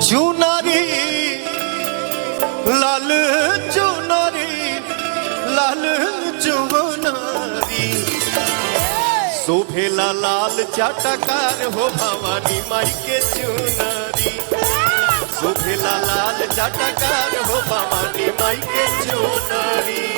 चुनारी लाल चुनारी लाल चुनारी शोभेला लाल चाटकार हो भवानी माई के चुनारी शोभेला लाल चाटकार हो भवानी माई के चुनारी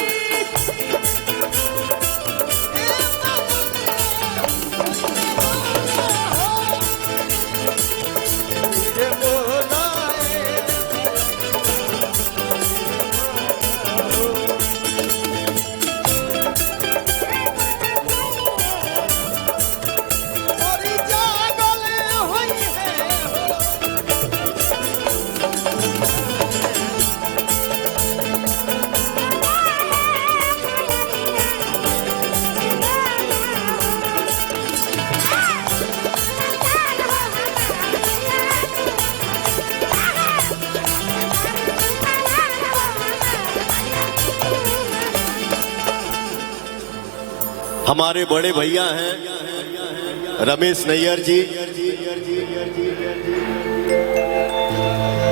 हमारे बड़े भैया हैं रमेश नैयर जी,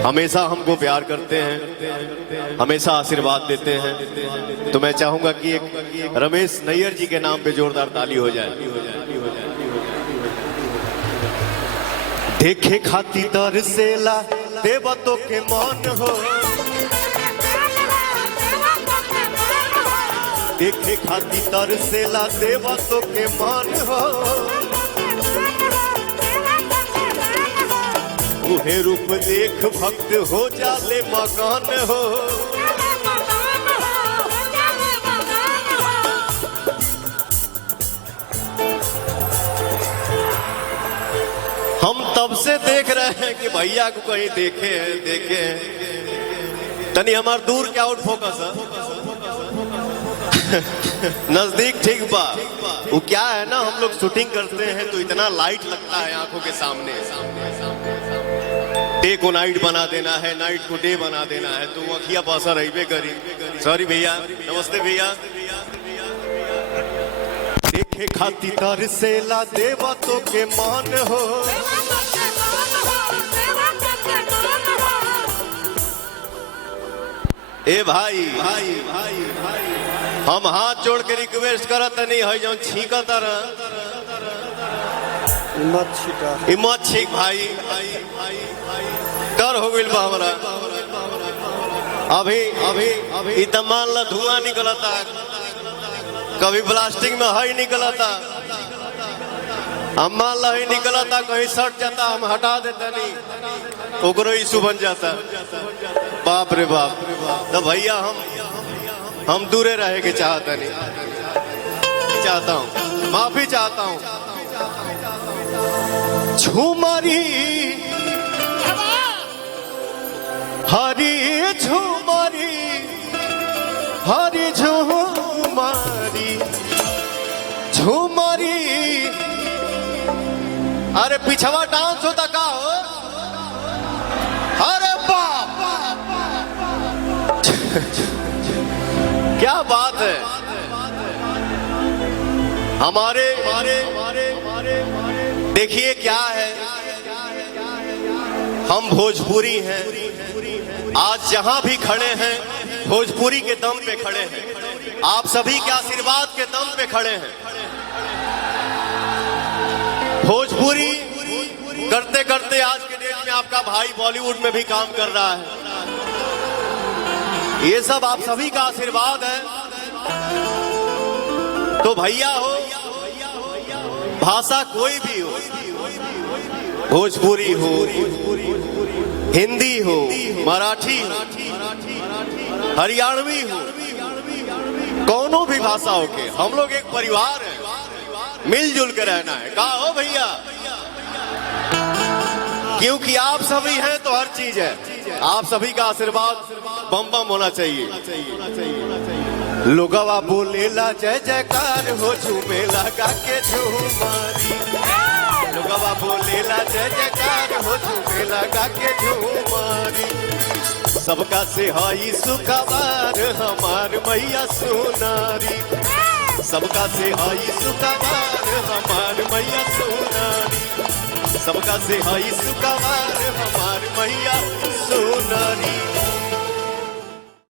हमेशा हमको प्यार करते हैं, हमेशा आशीर्वाद देते हैं। तो मैं चाहूंगा कि एक रमेश नैयर जी के नाम पे जोरदार ताली हो जाए। देखे खाती तरसेला देवतों के मन हो, देखे खाती तरसेला देवतों के मन हो, उहे रूप देख भक्त हो जाले मगन हो। हम तब से देख रहे हैं कि भैया को कहीं देखे हैं तनी हमार दूर क्या आउट फोकस है नजदीक ठीक बा। वो क्या है ना, हम लोग शूटिंग करते हैं तो इतना लाइट लगता है आंखों के सामने। डे को नाइट बना देना है, नाइट को डे बना देना है, तो अखिया पासा रही करी। सॉरी भैया, नमस्ते भैया। देखे खाती तरसेला देवतों के मन हो, ए भाई भाई भाई भाई हम हाथ जोड़ के रिक्वेस्ट करत नहीं है जो छीका तरह हिम्मत छीक भाई डर हो गई बा हमरा। अभी अभी अभी मान ला धुआं निकलता, कभी प्लास्टिक में है निकलता, हम मान ला ही निकलता, कहीं सट जाता हम हटा देता नहीं, ओकरो इशू बन जाता। बाप रे बाप। तो भैया हम दूरे रहे के चाहता नहीं, चाहता हूँ, माफी चाहता हूँ। झूमरी हरी झूमरी हरी झूमरी झूमरी। अरे पिछवा डांस होता का हो? अरे बाप क्या बात है। हमारे देखिए क्या है, हम भोजपुरी हैं, आज जहां भी खड़े हैं भोजपुरी के दम पे खड़े हैं, आप सभी के आशीर्वाद के दम पे खड़े हैं। भोजपुरी करते करते आज के डेट में आपका भाई बॉलीवुड में भी काम कर रहा है। ये सब आप सभी का आशीर्वाद है। तो भैया हो, भाषा कोई भी हो, भोजपुरी हो, हिंदी हो, मराठी हो, हरियाणवी हो, कौनों भी भाषा हो के हम लोग एक परिवार है, मिलजुल के रहना है। कहा हो भैया, क्योंकि आप सभी हैं तो हर चीज है। आप सभी का आशीर्वाद बम बम होना चाहिए। लोगवा बोलेला जय जयकार हो, झूमे लगा के झूमारी। लोगवा बोलेला जय जयकार हो, झूमे लगा के झूमारी। सबका से हई सुखवार हमार मैया सोनारी। सबका से हई सुखवार हमार मैया सोनारी। सबका से हई सुखवार हमार